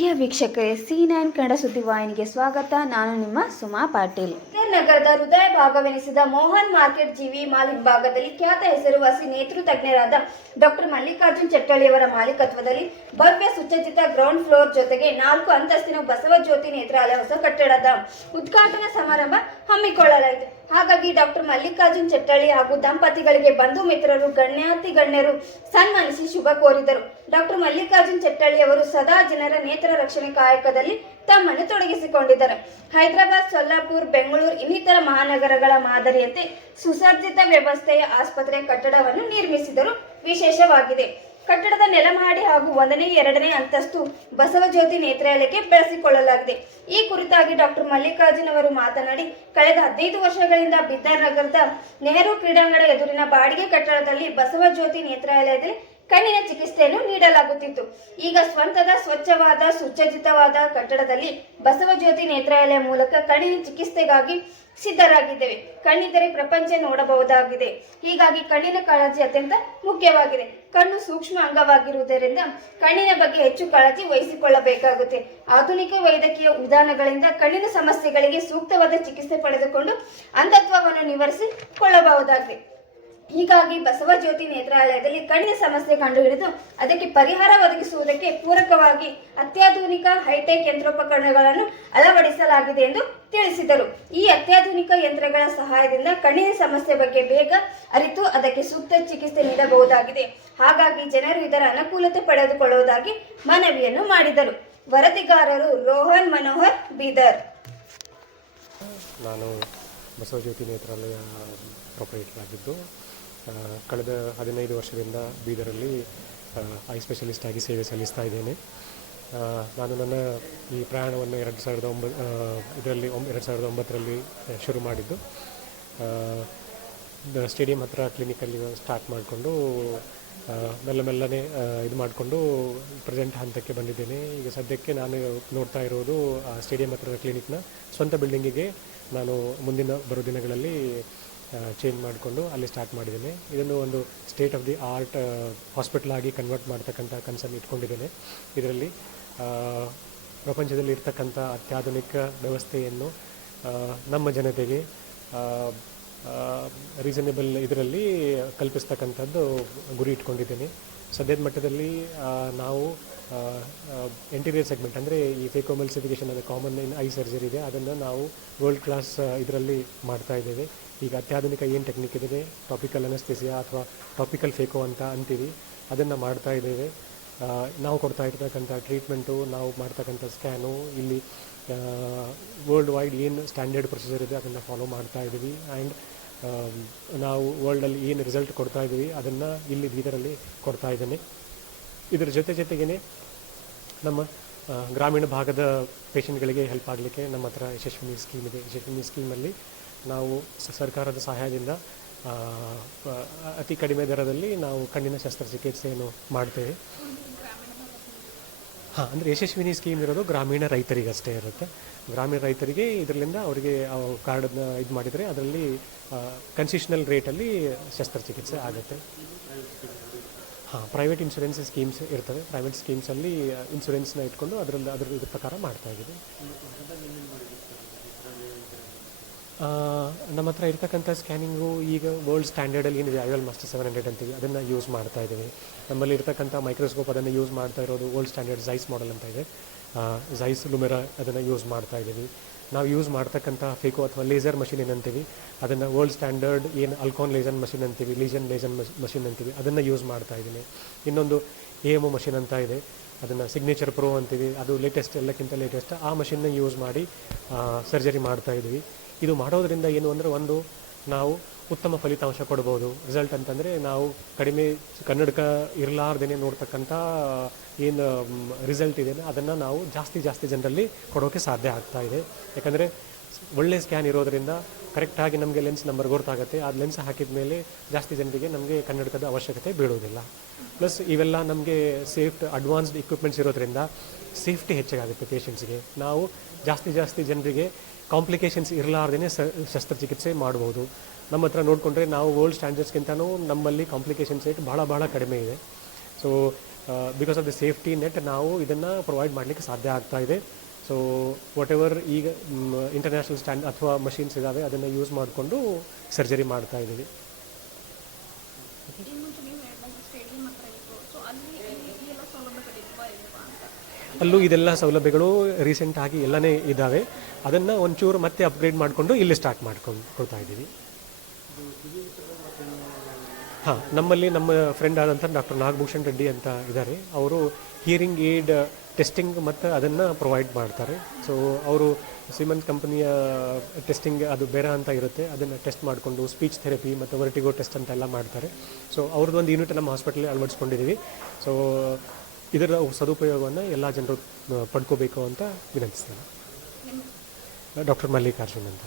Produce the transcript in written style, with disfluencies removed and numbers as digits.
ಪ್ರಿಯ ವೀಕ್ಷಕರೇ, C9 ಕನ್ನಡ ಸುದ್ದಿವಾಹಿನಿಗೆ ಸ್ವಾಗತ. ನಾನು ನಿಮ್ಮ ಸುಮಾ ಪಾಟೀಲ್. ನಗರದ ಹೃದಯ ಭಾಗವೆನಿಸಿದ ಮೋಹನ್ ಮಾರ್ಕೆಟ್ ಜಿವಿ ಮಾಲಿಕ್ ಭಾಗದಲ್ಲಿ ಖ್ಯಾತ ಹೆಸರುವಾಸಿ ನೇತೃ ತಜ್ಞರಾದ ಡಾಕ್ಟರ್ ಮಲ್ಲಿಕಾರ್ಜುನ್ ಚಟ್ಟಳ್ಳಿಯವರ ಮಾಲೀಕತ್ವದಲ್ಲಿ ಭವ್ಯ ಸುಸಜ್ಜಿತ ಗ್ರೌಂಡ್ ಫ್ಲೋರ್ ಜೊತೆಗೆ 4 ಅಂತಸ್ತಿನ ಬಸವಜ್ಯೋತಿ ನೇತ್ರಾಲಯ ಹೊಸ ಕಟ್ಟಡದ ಉದ್ಘಾಟನಾ ಸಮಾರಂಭ ಹಮ್ಮಿಕೊಳ್ಳಲಾಯಿತು. ಹಾಗಾಗಿ ಡಾಕ್ಟರ್ ಮಲ್ಲಿಕಾರ್ಜುನ್ ಚಟ್ಟಳ್ಳಿ ಹಾಗೂ ದಂಪತಿಗಳಿಗೆ ಬಂಧು ಮಿತ್ರರು, ಗಣ್ಯಾತಿ ಗಣ್ಯರು ಸನ್ಮಾನಿಸಿ ಶುಭ ಕೋರಿದರು. ಡಾಕ್ಟರ್ ಮಲ್ಲಿಕಾರ್ಜುನ್ ಚಟ್ಟಳ್ಳಿ ಅವರು ಸದಾ ಜನರ ನೇತ್ರ ರಕ್ಷಣೆ ಕಾಯಕದಲ್ಲಿ ತಮ್ಮನ್ನು ತೊಡಗಿಸಿಕೊಂಡಿದ್ದಾರೆ. ಹೈದರಾಬಾದ್, ಸೊಲ್ಲಾಪುರ್, ಬೆಂಗಳೂರು ಇನ್ನಿತರ ಮಹಾನಗರಗಳ ಮಾದರಿಯಂತೆ ಸುಸಜ್ಜಿತ ವ್ಯವಸ್ಥೆಯ ಆಸ್ಪತ್ರೆ ಕಟ್ಟಡವನ್ನು ನಿರ್ಮಿಸಿದರು. ವಿಶೇಷವಾಗಿದೆ. ಕಟ್ಟಡದ ನೆಲಮಹಡಿ ಹಾಗೂ 1ನೇ 2ನೇ ಅಂತಸ್ತು ಬಸವಜ್ಯೋತಿ ನೇತ್ರಾಲಯಕ್ಕೆ ಬೆಳೆಸಿಕೊಳ್ಳಲಾಗಿದೆ. ಈ ಕುರಿತಾಗಿ ಡಾಕ್ಟರ್ ಮಲ್ಲಿಕಾರ್ಜುನ್ ಅವರು ಮಾತನಾಡಿ, ಕಳೆದ 15 ವರ್ಷಗಳಿಂದ ಬೀದರ್ ನಗರದ ನೆಹರು ಕ್ರೀಡಾಂಗಣ ಎದುರಿನ ಬಾಡಿಗೆ ಕಟ್ಟಡದಲ್ಲಿ ಬಸವಜ್ಯೋತಿ ನೇತ್ರಾಲಯದಲ್ಲಿ ಕಣ್ಣಿನ ಚಿಕಿತ್ಸೆಯನ್ನು ನೀಡಲಾಗುತ್ತಿತ್ತು. ಈಗ ಸ್ವಂತದ ಸ್ವಚ್ಛವಾದ ಸುಸಜ್ಜಿತವಾದ ಕಟ್ಟಡದಲ್ಲಿ ಬಸವಜ್ಯೋತಿ ನೇತ್ರಾಲಯ ಮೂಲಕ ಕಣ್ಣಿನ ಚಿಕಿತ್ಸೆಗಾಗಿ ಸಿದ್ಧರಾಗಿದ್ದೇವೆ. ಕಣ್ಣಿದ್ದರೆ ಪ್ರಪಂಚ ನೋಡಬಹುದಾಗಿದೆ. ಹೀಗಾಗಿ ಕಣ್ಣಿನ ಕಾಳಜಿ ಅತ್ಯಂತ ಮುಖ್ಯವಾಗಿದೆ. ಕಣ್ಣು ಸೂಕ್ಷ್ಮ ಅಂಗವಾಗಿರುವುದರಿಂದ ಕಣ್ಣಿನ ಬಗ್ಗೆ ಹೆಚ್ಚು ಕಾಳಜಿ ವಹಿಸಿಕೊಳ್ಳಬೇಕಾಗುತ್ತೆ. ಆಧುನಿಕ ವೈದ್ಯಕೀಯ ವಿಧಾನಗಳಿಂದ ಕಣ್ಣಿನ ಸಮಸ್ಯೆಗಳಿಗೆ ಸೂಕ್ತವಾದ ಚಿಕಿತ್ಸೆ ಪಡೆದುಕೊಂಡು ಅಂಧತ್ವವನ್ನು ನಿವಾರಿಸಿಕೊಳ್ಳಬಹುದಾಗಿದೆ. ಹೀಗಾಗಿ ಬಸವಜ್ಯೋತಿ ನೇತ್ರಾಲಯದಲ್ಲಿ ಕಣ್ಣಿನ ಸಮಸ್ಯೆ ಕಂಡುಹಿಡಿದು ಅದಕ್ಕೆ ಪರಿಹಾರ ಒದಗಿಸುವುದಕ್ಕೆ ಪೂರಕವಾಗಿ ಅತ್ಯಾಧುನಿಕ ಹೈಟೆಕ್ ಯಂತ್ರೋಪಕರಣಗಳನ್ನು ಅಳವಡಿಸಲಾಗಿದೆ ಎಂದು ತಿಳಿಸಿದರು. ಈ ಅತ್ಯಾಧುನಿಕ ಯಂತ್ರಗಳ ಸಹಾಯದಿಂದ ಕಣ್ಣಿನ ಸಮಸ್ಯೆ ಬಗ್ಗೆ ಬೇಗ ಅರಿತು ಅದಕ್ಕೆ ಸೂಕ್ತ ಚಿಕಿತ್ಸೆ ನೀಡಬಹುದಾಗಿದೆ. ಹಾಗಾಗಿ ಜನರು ಇದರ ಅನುಕೂಲತೆ ಪಡೆದುಕೊಳ್ಳುವುದಾಗಿ ಮನವಿಯನ್ನು ಮಾಡಿದರು. ವರದಿಗಾರರು ರೋಹನ್ ಮನೋಹರ್, ಬೀದರ್. ನಾನು ಬಸವಜ್ಯೋತಿ ನೇತ್ರಾಲಯ ಪ್ರೊಪರೇಟರ್ ಆಗಿದ್ದು ಕಳೆದ 15 ವರ್ಷದಿಂದ ಬೀದರಲ್ಲಿ ಐ ಸ್ಪೆಷಲಿಸ್ಟ್ ಆಗಿ ಸೇವೆ ಸಲ್ಲಿಸ್ತಾ ಇದ್ದೇನೆ. ನಾನು ನನ್ನ ಈ ಪ್ರಯಾಣವನ್ನು 2009ರಲ್ಲಿ ಶುರು ಮಾಡಿದ್ದು. ಸ್ಟೇಡಿಯಂ ಹತ್ರ ಕ್ಲಿನಿಕಲ್ಲಿ ಸ್ಟಾರ್ಟ್ ಮಾಡಿಕೊಂಡು ಮೆಲ್ಲನೆ ಇದು ಮಾಡಿಕೊಂಡು ಪ್ರೆಸೆಂಟ್ ಹಂತಕ್ಕೆ ಬಂದಿದ್ದೇನೆ. ಈಗ ಸದ್ಯಕ್ಕೆ ನಾನು ನೋಡ್ತಾ ಇರೋದು ಸ್ಟೇಡಿಯಂ ಹತ್ರ ಕ್ಲಿನಿಕ್ನ ಸ್ವಂತ ಬಿಲ್ಡಿಂಗಿಗೆ ನಾನು ಮುಂದಿನ ಬರೋ ದಿನಗಳಲ್ಲಿ ಚೇಂಜ್ ಮಾಡಿಕೊಂಡು ಅಲ್ಲಿ ಸ್ಟಾರ್ಟ್ ಮಾಡಿದ್ದೇನೆ. ಇದನ್ನು ಒಂದು state of the art hospital ಆಗಿ ಕನ್ವರ್ಟ್ ಮಾಡ್ತಕ್ಕಂಥ ಕನಸನ್ನು ಇಟ್ಕೊಂಡಿದ್ದೇನೆ. ಇದರಲ್ಲಿ ಪ್ರಪಂಚದಲ್ಲಿ ಇರ್ತಕ್ಕಂಥ ಅತ್ಯಾಧುನಿಕ ವ್ಯವಸ್ಥೆಯನ್ನು ನಮ್ಮ ಜನತೆಗೆ ರೀಸನೇಬಲ್ ಇದರಲ್ಲಿ ಕಲ್ಪಿಸ್ತಕ್ಕಂಥದ್ದು ಗುರಿ ಇಟ್ಕೊಂಡಿದ್ದೇನೆ. ಸದ್ಯದ ಮಟ್ಟದಲ್ಲಿ ನಾವು ಎಂಟೀರಿಯರ್ ಸೆಗ್ಮೆಂಟ್ ಅಂದರೆ ಈ ಫೇಕೋಮಲ್ಸಿಫಿಕೇಷನ್ ಅಂದರೆ ಕಾಮನ್ ಇನ್ ಐ ಸರ್ಜರಿ ಇದೆ, ಅದನ್ನು ನಾವು ವರ್ಲ್ಡ್ ಕ್ಲಾಸ್ ಇದರಲ್ಲಿ ಮಾಡ್ತಾ ಇದ್ದೇವೆ. ಈಗ ಅತ್ಯಾಧುನಿಕ ಏನು ಟೆಕ್ನಿಕ್ ಇದೆ, ಟಾಪಿಕಲ್ ಅನಸ್ತೇಸಿಯಾ ಅಥವಾ ಟಾಪಿಕಲ್ ಫೇಕೋ ಅಂತ ಅಂತೀವಿ, ಅದನ್ನು ಮಾಡ್ತಾ ಇದ್ದೇವೆ. ನಾವು ಕೊಡ್ತಾ ಇರ್ತಕ್ಕಂಥ ಟ್ರೀಟ್ಮೆಂಟು, ನಾವು ಮಾಡ್ತಕ್ಕಂಥ ಸ್ಕ್ಯಾನು, ಇಲ್ಲಿ ವರ್ಲ್ಡ್ ವೈಡ್ ಏನು ಸ್ಟ್ಯಾಂಡರ್ಡ್ ಪ್ರೊಸೀಜರ್ ಇದೆ ಅದನ್ನು ಫಾಲೋ ಮಾಡ್ತಾ ಇದ್ದೀವಿ. ಆ್ಯಂಡ್ ನಾವು ವರ್ಲ್ಡಲ್ಲಿ ಏನು ರಿಸಲ್ಟ್ ಕೊಡ್ತಾ ಇದ್ದೀವಿ ಅದನ್ನು ಇಲ್ಲಿ ಬೀದರಲ್ಲಿ ಕೊಡ್ತಾ ಇದ್ದೇನೆ. ಇದರ ಜೊತೆಗೇ ನಮ್ಮ ಗ್ರಾಮೀಣ ಭಾಗದ ಪೇಷಂಟ್ಗಳಿಗೆ ಹೆಲ್ಪ್ ಆಗಲಿಕ್ಕೆ ನಮ್ಮ ಹತ್ರ ಯಶಸ್ವಿನಿ ಸ್ಕೀಮ್ ಇದೆ. ಯಶಸ್ವಿನಿ ಸ್ಕೀಮಲ್ಲಿ ನಾವು ಸರ್ಕಾರದ ಸಹಾಯದಿಂದ ಅತಿ ಕಡಿಮೆ ದರದಲ್ಲಿ ನಾವು ಕಣ್ಣಿನ ಶಸ್ತ್ರಚಿಕಿತ್ಸೆಯನ್ನು ಮಾಡ್ತೇವೆ. ಅಂದರೆ ಯಶಸ್ವಿನಿ ಸ್ಕೀಮ್ ಇರೋದು ಗ್ರಾಮೀಣ ರೈತರಿಗಷ್ಟೇ ಇರುತ್ತೆ. ಗ್ರಾಮೀಣ ರೈತರಿಗೆ ಇದರಿಂದ ಅವರಿಗೆ ಕಾರ್ಡನ್ನು ಇದು ಮಾಡಿದರೆ ಅದರಲ್ಲಿ ಕನ್ಸೆಷನಲ್ ರೇಟಲ್ಲಿ ಶಸ್ತ್ರಚಿಕಿತ್ಸೆ ಆಗುತ್ತೆ. ಪ್ರೈವೇಟ್ ಇನ್ಶೂರೆನ್ಸ್ ಸ್ಕೀಮ್ಸ್ ಇರ್ತವೆ. ಪ್ರೈವೇಟ್ ಸ್ಕೀಮ್ಸಲ್ಲಿ ಇನ್ಶೂರೆನ್ಸ್ನ ಇಟ್ಕೊಂಡು ಅದ್ರ ಇದ್ರ ಪ್ರಕಾರ ಮಾಡ್ತಾಯಿದ್ದೀವಿ. ನಮ್ಮ ಹತ್ರ ಇರ್ತಕ್ಕಂಥ ಸ್ಕ್ಯಾನಿಂಗು ಈಗ ವರ್ಲ್ಡ್ ಸ್ಟ್ಯಾಂಡರ್ಡಲ್ಲಿ ಏನಿದೆ IOL ಮಾಸ್ಟರ್ 700 ಅಂತೀವಿ, ಅದನ್ನು ಯೂಸ್ ಮಾಡ್ತಾ ಇದ್ದೀವಿ. ನಮ್ಮಲ್ಲಿ ಇರ್ತಕ್ಕಂಥ ಮೈಕ್ರೋಸ್ಕೋಪ್ ಅದನ್ನು ಯೂಸ್ ಮಾಡ್ತಾ ಇರೋದು ವರ್ಲ್ಡ್ ಸ್ಟ್ಯಾಂಡರ್ಡ್ ಝೈಸ್ ಮಾಡೆಲ್ ಅಂತ ಇದೆ, ಝೈಸ್ ಲುಮೆರಾ, ಅದನ್ನು ಯೂಸ್ ಮಾಡ್ತಾ ಇದ್ದೀವಿ. ನಾವು ಯೂಸ್ ಮಾಡ್ತಕ್ಕಂಥ ಫೇಕೋ ಅಥವಾ ಲೇಸರ್ ಮಷಿನ್ ಏನಂತೀವಿ, ಅದನ್ನು ವರ್ಲ್ಡ್ ಸ್ಟ್ಯಾಂಡರ್ಡ್ ಏನು ಅಲ್ಕಾನ್ ಲೇಸರ್ ಮಷಿನ್ ಅಂತೀವಿ, ಲೀಜನ್ ಲೇಸರ್ ಮಷಿನ್ ಅಂತೀವಿ, ಅದನ್ನು ಯೂಸ್ ಮಾಡ್ತಾ ಇದ್ದೀನಿ. ಇನ್ನೊಂದು AMO ಮಷಿನ್ ಅಂತ ಇದೆ, ಅದನ್ನು ಸಿಗ್ನೇಚರ್ ಪ್ರೋ ಅಂತೀವಿ, ಅದು ಲೇಟೆಸ್ಟ್, ಎಲ್ಲಕ್ಕಿಂತ ಲೇಟೆಸ್ಟ್. ಆ ಮಷಿನ್ನ ಯೂಸ್ ಮಾಡಿ ಸರ್ಜರಿ ಮಾಡ್ತಾ ಇದ್ದೀವಿ. ಇದು ಮಾಡೋದರಿಂದ ಏನು ಅಂದರೆ, ಒಂದು ನಾವು ಉತ್ತಮ ಫಲಿತಾಂಶ ಕೊಡ್ಬೋದು. ರಿಸಲ್ಟ್ ಅಂತಂದರೆ ನಾವು ಕಡಿಮೆ ಕನ್ನಡಕ ಇರಲಾರ್ದೇ ನೋಡ್ತಕ್ಕಂಥ ಏನು ರಿಸಲ್ಟ್ ಇದೆ ಅದನ್ನು ನಾವು ಜಾಸ್ತಿ ಜನರಲ್ಲಿ ಕೊಡೋಕ್ಕೆ ಸಾಧ್ಯ ಆಗ್ತಾ ಇದೆ. ಯಾಕಂದರೆ ಒಳ್ಳೆ ಸ್ಕ್ಯಾನ್ ಇರೋದರಿಂದ ಕರೆಕ್ಟಾಗಿ ನಮಗೆ ಲೆನ್ಸ್ ನಂಬರ್ ಗೊತ್ತಾಗುತ್ತೆ. ಆ ಲೆನ್ಸ್ ಹಾಕಿದ ಮೇಲೆ ಜಾಸ್ತಿ ಜನರಿಗೆ ನಮಗೆ ಕನ್ನಡಕದ ಅವಶ್ಯಕತೆ ಬೀಳೋದಿಲ್ಲ. ಪ್ಲಸ್ ಇವೆಲ್ಲ ನಮಗೆ ಅಡ್ವಾನ್ಸ್ಡ್ ಇಕ್ವಿಪ್ಮೆಂಟ್ಸ್ ಇರೋದ್ರಿಂದ ಸೇಫ್ಟಿ ಹೆಚ್ಚಾಗುತ್ತೆ ಪೇಷಂಟ್ಸ್ಗೆ. ನಾವು ಜಾಸ್ತಿ ಜನರಿಗೆ ಕಾಂಪ್ಲಿಕೇಶನ್ಸ್ ಇರಲಾರ್ದೇ ಶಸ್ತ್ರಚಿಕಿತ್ಸೆ ಮಾಡ್ಬೋದು. ನಮ್ಮ ಹತ್ರ ನೋಡಿಕೊಂಡ್ರೆ ನಾವು ವರ್ಲ್ಡ್ ಸ್ಟ್ಯಾಂಡರ್ಡ್ಸ್ಗಿಂತನೂ ನಮ್ಮಲ್ಲಿ ಕಾಂಪ್ಲಿಕೇಶನ್ಸ್ ರೇಟ್ ಬಹಳ ಕಡಿಮೆ ಇದೆ. So because of the safety net ನಾವು ಇದನ್ನು ಪ್ರೊವೈಡ್ ಮಾಡಲಿಕ್ಕೆ ಸಾಧ್ಯ ಆಗ್ತಾ ಇದೆ. ಸೊ ವಾಟ್ ಎವರ್ ಈಗ ಇಂಟರ್ನ್ಯಾಷನಲ್ ಸ್ಟ್ಯಾಂಡ್ ಅಥವಾ ಮಷಿನ್ಸ್ ಇದ್ದಾವೆ ಅದನ್ನು ಯೂಸ್ ಮಾಡಿಕೊಂಡು ಸರ್ಜರಿ ಮಾಡ್ತಾ ಇದ್ದೀವಿ. ಅಲ್ಲೂ ಇದೆಲ್ಲ ಸೌಲಭ್ಯಗಳು ರೀಸೆಂಟಾಗಿ ಎಲ್ಲನೇ ಇದ್ದಾವೆ. ಅದನ್ನು ಒಂಚೂರು ಮತ್ತೆ ಅಪ್ಗ್ರೇಡ್ ಮಾಡಿಕೊಂಡು ಇಲ್ಲಿ ಸ್ಟಾರ್ಟ್ ಕೊಡ್ತಾ ಇದ್ದೀವಿ. ಹಾಂ, ನಮ್ಮಲ್ಲಿ ನಮ್ಮ ಫ್ರೆಂಡ್ ಆದಂಥ ಡಾಕ್ಟರ್ ನಾಗಭೂಷಣ್ ರೆಡ್ಡಿ ಅಂತ ಇದ್ದಾರೆ. ಅವರು ಹಿಯರಿಂಗ್ ಏಡ್ ಟೆಸ್ಟಿಂಗ್ ಮತ್ತು ಅದನ್ನು ಪ್ರೊವೈಡ್ ಮಾಡ್ತಾರೆ. ಸೊ ಅವರು ಸಿಮೆಂಟ್ ಕಂಪನಿಯ ಟೆಸ್ಟಿಂಗ್ ಅದು ಬೇರೆ ಅಂತ ಇರುತ್ತೆ, ಅದನ್ನು ಟೆಸ್ಟ್ ಮಾಡಿಕೊಂಡು ಸ್ಪೀಚ್ ಥೆರಪಿ ಮತ್ತು ವರ್ಟಿಗೋ ಟೆಸ್ಟ್ ಅಂತೆಲ್ಲ ಮಾಡ್ತಾರೆ. ಸೊ ಅವ್ರದ್ದು ಒಂದು ಯೂನಿಟ್ ನಮ್ಮ ಹಾಸ್ಪಿಟಲ್ ಅಳವಡಿಸ್ಕೊಂಡಿದ್ದೀವಿ. ಸೊ ಇದರ ಸದುಪಯೋಗವನ್ನು ಎಲ್ಲ ಜನರು ಪಡ್ಕೋಬೇಕು ಅಂತ ವಿನಂತಿಸ್ತೇನೆ. ಡಾಕ್ಟರ್ ಮಲ್ಲಿಕಾರ್ಜುನ್ ಅಂತ.